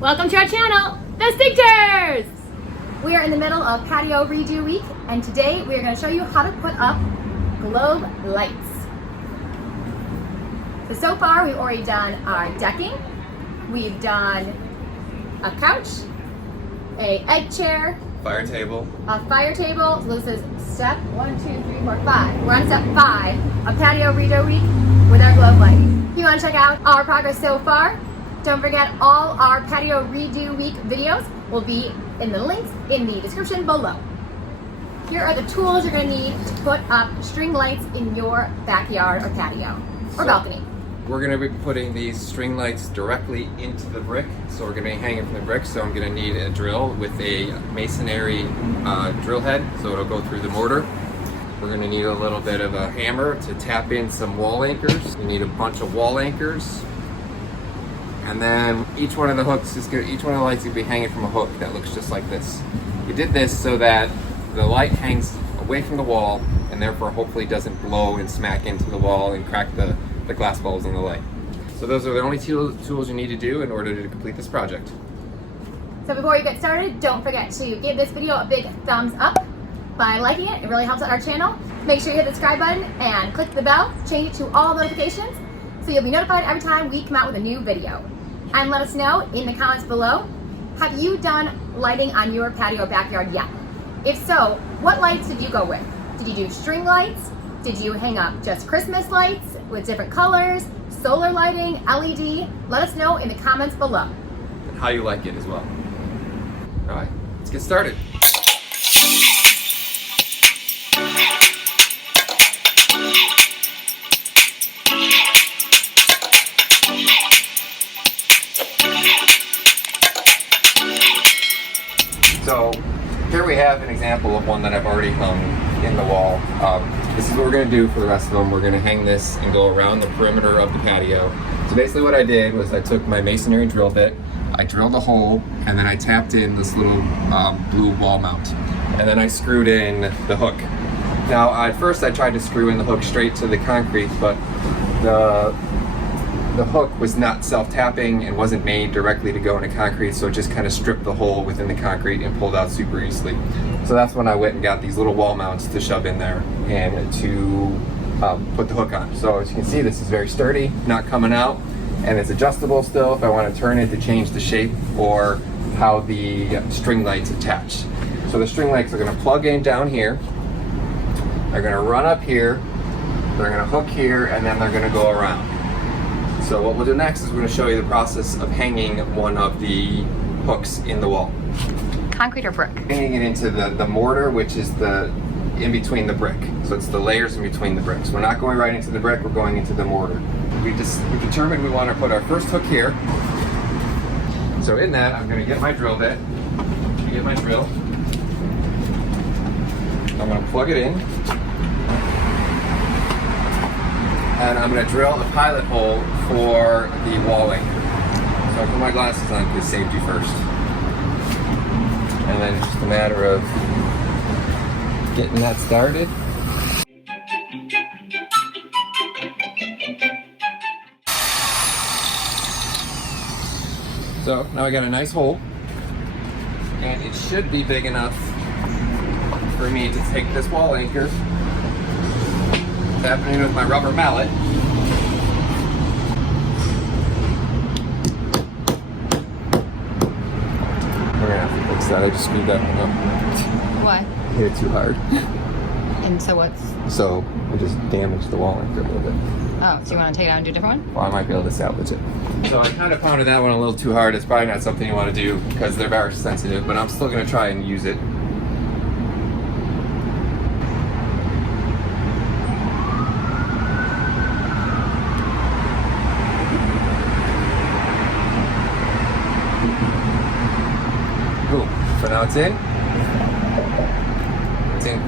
Welcome to our channel, the Stigters! We are in the middle of Patio Redo Week, and today we are going to show you how to put up globe lights. So far we've already done our decking, we've done a couch, a egg chair, fire table, a fire table. So this is step 1, 2, 3, 4, 5. We're on step 5 of Patio Redo Week with our globe lighting. If you want to check out our progress so far, don't forget all our Patio Redo Week videos will be in the links in the description below. Here are the tools you're going to need to put up string lights in your backyard or patio or balcony. We're going to be putting these string lights directly into the brick. So we're going to be hanging from the brick. So I'm going to need a drill with a masonry drill head, so it'll go through the mortar. We're going to need a little bit of a hammer to tap in some wall anchors. We need a bunch of wall anchors. And then each one of the hooks is each one of the lights will be hanging from a hook that looks just like this. We did this so that the light hangs away from the wall and therefore hopefully doesn't blow and smack into the wall and crack the glass bulbs on the light. So those are the only tools you need to do in order to complete this project. So before you get started, don't forget to give this video a big thumbs up by liking it. It really helps out our channel. Make sure you hit the subscribe button and click the bell, change it to all notifications so you'll be notified every time we come out with a new video. And let us know in the comments below, have you done lighting on your patio or backyard yet? If so, what lights did you go with? Did you do string lights? Did you hang up just Christmas lights with different colors, solar lighting, LED? Let us know in the comments below. And how you like it as well. All right, let's get started. So here we have an example of one that I've already hung in the wall. This is what we're going to do for the rest of them. We're going to hang this and go around the perimeter of the patio. So basically what I did was I took my masonry drill bit, I drilled a hole, and then I tapped in this little blue wall mount. And then I screwed in the hook. Now at first I tried to screw in the hook straight to the concrete, but the hook was not self-tapping and wasn't made directly to go into concrete, so it just kind of stripped the hole within the concrete and pulled out super easily. So that's when I went and got these little wall mounts to shove in there and to put the hook on. So as you can see, this is very sturdy, not coming out, and it's adjustable still if I want to turn it to change the shape or how the string lights attach. So the string lights are going to plug in down here, they're going to run up here, they're going to hook here, and then they're going to go around. So what we'll do next is we're going to show you the process of hanging one of the hooks in the wall. Concrete or brick? Hanging it into the mortar, which is the in between the brick. So it's the layers in between the bricks. We're not going right into the brick, we're going into the mortar. We determined we want to put our first hook here. So in that, I'm going to get my drill bit, get my drill. I'm going to plug it in. And I'm going to drill a pilot hole for the wall anchor. So I put my glasses on because safety first. And then it's just a matter of getting that started. So now I got a nice hole. And it should be big enough for me to take this wall anchor, tapping in with my rubber mallet. We're gonna have to fix that. I just screwed that one up. What? Hit it too hard. And so what's... So I just damaged the wall anchor a little bit. Oh, so you want to take it out and do a different one? Well, I might be able to salvage it. So I kind of pounded that one a little too hard. It's probably not something you want to do because they're very sensitive, but I'm still gonna try and use it. So now it's in. It's in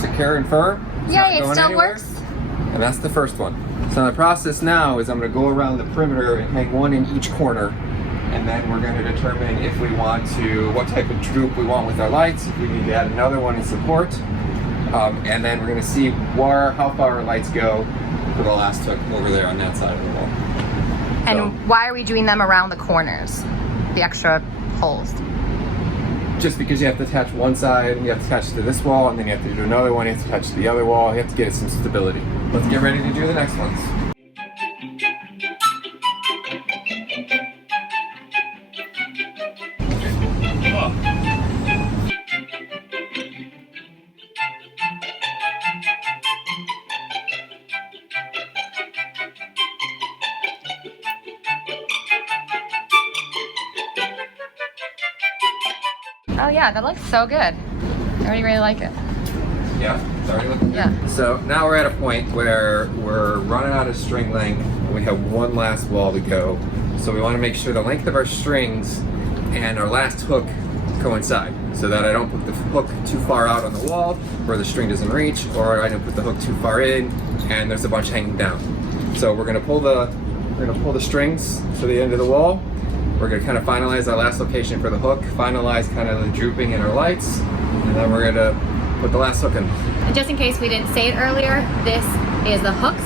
secure and firm. Yeah, it still works. And that's the first one. So the process now is I'm going to go around the perimeter and hang one in each corner. And then we're going to determine if we want to, what type of droop we want with our lights, if we need to add another one in support. And then we're going to see how far our lights go for the last hook over there on that side of the wall. And why are we doing them around the corners? the extra holes? Just because you have to attach one side, you have to attach to this wall, and then you have to do another one, you have to attach to the other wall, you have to get it some stability. Let's get ready to do the next ones. Oh yeah, that looks so good. I already really like it. Yeah, it's already looking good. Yeah. So now we're at a point where we're running out of string length and we have one last wall to go. So we want to make sure the length of our strings and our last hook coincide so that I don't put the hook too far out on the wall where the string doesn't reach, or I don't put the hook too far in and there's a bunch hanging down. So we're gonna pull the strings to the end of the wall. We're gonna kind of finalize our last location for the hook, finalize kind of the drooping in our lights, and then we're gonna put the last hook in. And just in case we didn't say it earlier, this is the hooks.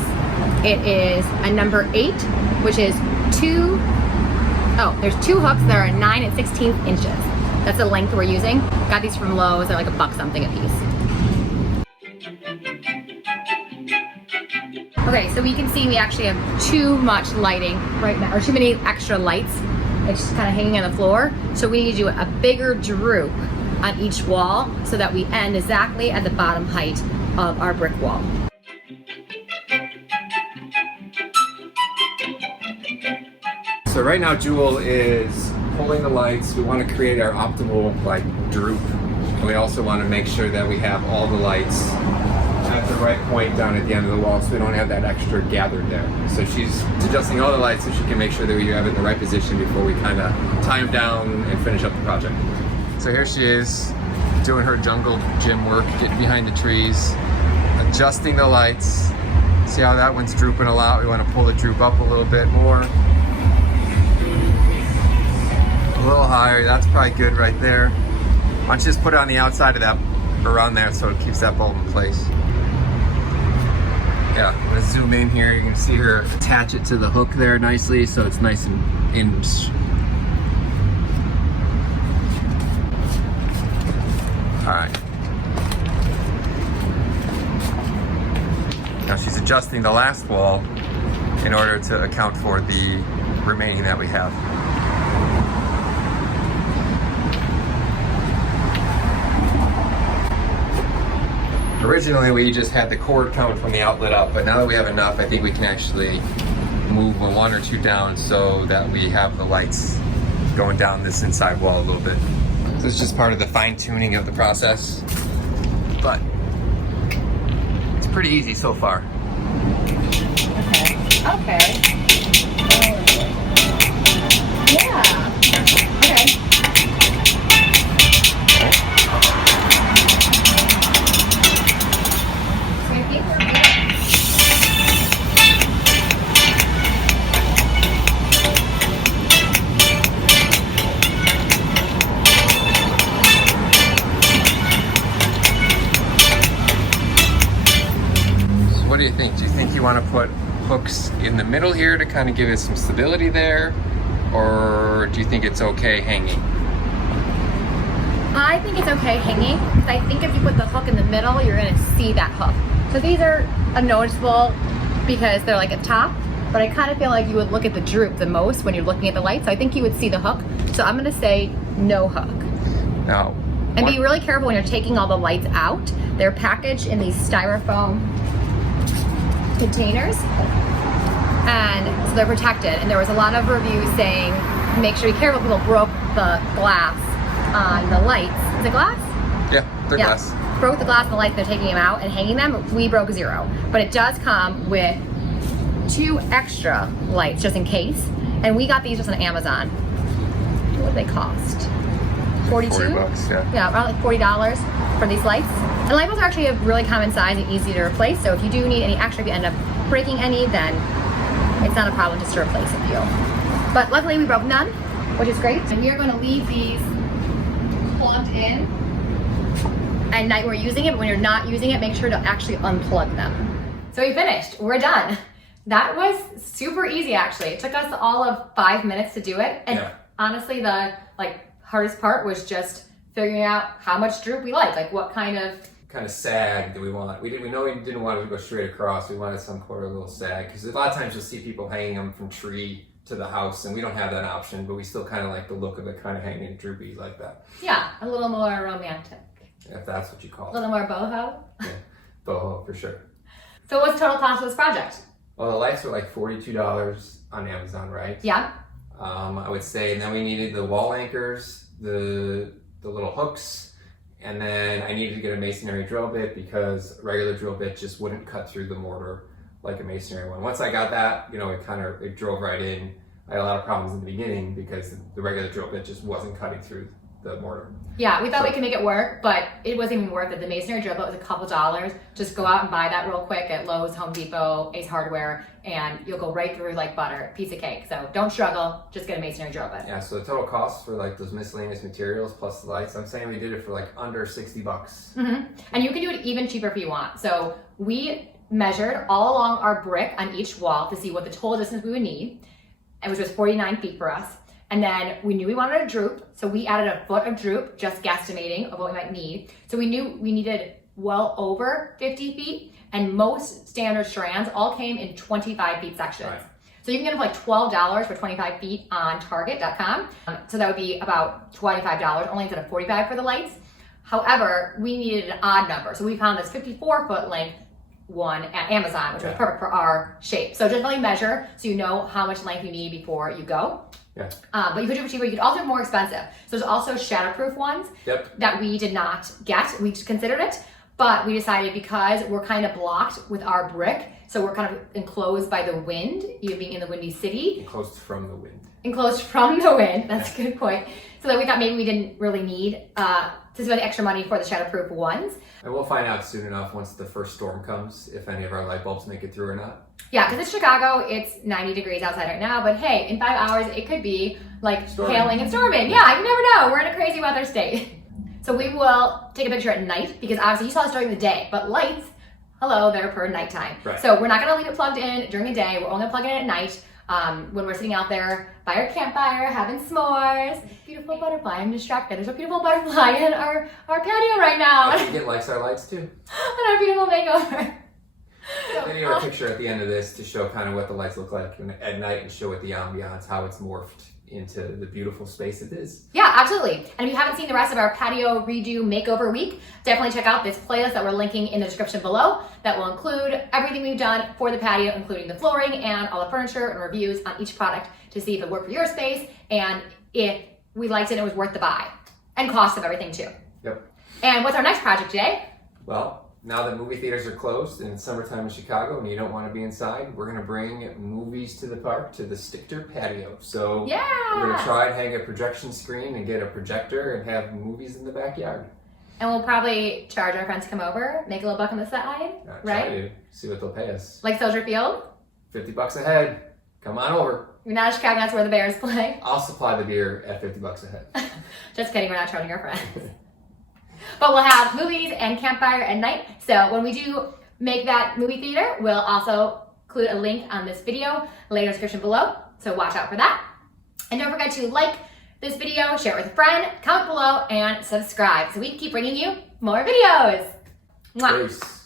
It is a number 8, which is there's 2 hooks that are 9 and 16 inches. That's the length we're using. Got these from Lowe's, they're like $1 something a piece. Okay, so we can see we actually have too much lighting right now, or too many extra lights. It's just kind of hanging on the floor. So we need to do a bigger droop on each wall so that we end exactly at the bottom height of our brick wall. So right now Jewel is pulling the lights. We want to create our optimal droop. And we also want to make sure that we have all the lights at the right point down at the end of the wall so we don't have that extra gathered there. So she's adjusting all the lights so she can make sure that we have it in the right position before we kind of tie them down and finish up the project. So here she is doing her jungle gym work, getting behind the trees, adjusting the lights. See how that one's drooping a lot? We want to pull the droop up a little bit more. A little higher, that's probably good right there. Why don't you just put it on the outside of that, around there, so it keeps that bulb in place. Yeah, let's zoom in here. You can see her attach it to the hook there nicely, so it's nice and in. All right. Now she's adjusting the last wall in order to account for the remaining that we have. Originally, we just had the cord coming from the outlet up, but now that we have enough, I think we can actually move 1 or 2 down so that we have the lights going down this inside wall a little bit. So it's just part of the fine-tuning of the process, but it's pretty easy so far. Okay. Yeah. Okay. What do you think? Do you think you want to put hooks in the middle here to kind of give it some stability there? Or do you think it's okay hanging? I think it's okay hanging, because I think if you put the hook in the middle, you're going to see that hook. So these are unnoticeable because they're like a top, but I kind of feel like you would look at the droop the most when you're looking at the light, so I think you would see the hook. So I'm going to say no hook. Now, and be really careful when you're taking all the lights out. They're packaged in these styrofoam containers, and so they're protected. And there was a lot of reviews saying make sure you're careful, people broke the glass on the lights. Is it glass? Yeah, they're glass. Broke the glass on the lights, they're taking them out and hanging them. We broke 0, but it does come with 2 extra lights just in case, and we got these just on Amazon. What did they cost? 42? 40 bucks, yeah. Yeah, around like $40 for these lights. And light bulbs are actually a really common size and easy to replace, so if you do need any extra, if you end up breaking any, then it's not a problem just to replace a few. But luckily we broke none, which is great. And we are going to leave these plugged in at night when we're using it, but when you're not using it, make sure to actually unplug them. So we finished, we're done. That was super easy actually. It took us all of 5 minutes to do it. And honestly, the hardest part was just figuring out how much droop we like what kind of sag that we want. We know we didn't want it to go straight across. We wanted some sort of little sag, because a lot of times you'll see people hanging them from tree to the house, and we don't have that option, but we still kind of like the look of it kind of hanging droopy like that. Yeah, a little more romantic. If that's what you call it. A little more boho. Yeah, boho for sure. So what's the total cost of this project? Well, the lights were like $42 on Amazon, right? Yeah. I would say, and then we needed the wall anchors, the little hooks, and then I needed to get a masonry drill bit because a regular drill bit just wouldn't cut through the mortar like a masonry one. Once I got that, it drove right in. I had a lot of problems in the beginning because the regular drill bit just wasn't cutting through the mortar. Yeah, we thought we could make it work, but it wasn't even worth it. The masonry drill bit was a couple dollars. Just go out and buy that real quick at Lowe's, Home Depot, Ace Hardware, and you'll go right through like butter, piece of cake. So don't struggle, just get a masonry drill bit. Yeah, so the total cost for like those miscellaneous materials plus the lights, I'm saying we did it for like under $60. Mm-hmm. And you can do it even cheaper if you want. So we measured all along our brick on each wall to see what the total distance we would need, which was 49 feet for us. And then we knew we wanted a droop, so we added a foot of droop, just guesstimating of what we might need. So we knew we needed well over 50 feet, and most standard strands all came in 25 feet sections. Right. So you can get them for like $12 for 25 feet on Target.com. So that would be about $25, only instead of $45 for the lights. However, we needed an odd number. So we found this 54-foot length one at Amazon, which was perfect for our shape. So just really measure so you know how much length you need before you go. Yeah. But you could do it cheaper. You could also do more expensive. So there's also shatterproof ones that we did not get. We considered it, but we decided because we're kind of blocked with our brick, so we're kind of enclosed by the wind, even being in the Windy City. Enclosed from the wind. Enclosed from the wind. That's a good point. So that we thought maybe we didn't really need to spend extra money for the shatterproof ones. And we'll find out soon enough once the first storm comes if any of our light bulbs make it through or not. Yeah, because it's Chicago, it's 90 degrees outside right now, but hey, in 5 hours it could be like hailing and storming. Yeah, you never know. We're in a crazy weather state. So we will take a picture at night because obviously you saw us during the day, but lights, hello, they're for nighttime. Right. So we're not gonna leave it plugged in during the day. We're only gonna plug it in at night when we're sitting out there by our campfire having s'mores. Beautiful butterfly, I'm distracted. There's a beautiful butterfly in our patio right now. It likes our lights too. And our beautiful makeover. Video a picture at the end of this to show kind of what the lights look like at night and show it the ambiance, how it's morphed into the beautiful space it is. Yeah, absolutely. And if you haven't seen the rest of our patio redo makeover week, definitely check out this playlist that we're linking in the description below that will include everything we've done for the patio, including the flooring and all the furniture and reviews on each product to see if it worked for your space and if we liked it and it was worth the buy. And cost of everything too. Yep. And what's our next project, Jay? Well, now that movie theaters are closed and it's summertime in Chicago and you don't want to be inside, we're going to bring movies to the park, to the Stigters patio. So we're going to try and hang a projection screen and get a projector and have movies in the backyard. And we'll probably charge our friends to come over, make a little buck on the side, right? Try to see what they'll pay us. Like Soldier Field? $50 a head. Come on over. You're not in Chicago, that's where the Bears play. I'll supply the beer at $50 a head. Just kidding, we're not charging our friends. But we'll have movies and campfire at night. So when we do make that movie theater, we'll also include a link on this video later in the description below. So watch out for that. And don't forget to like this video, share it with a friend, comment below, and subscribe so we can keep bringing you more videos. Mwah. Peace.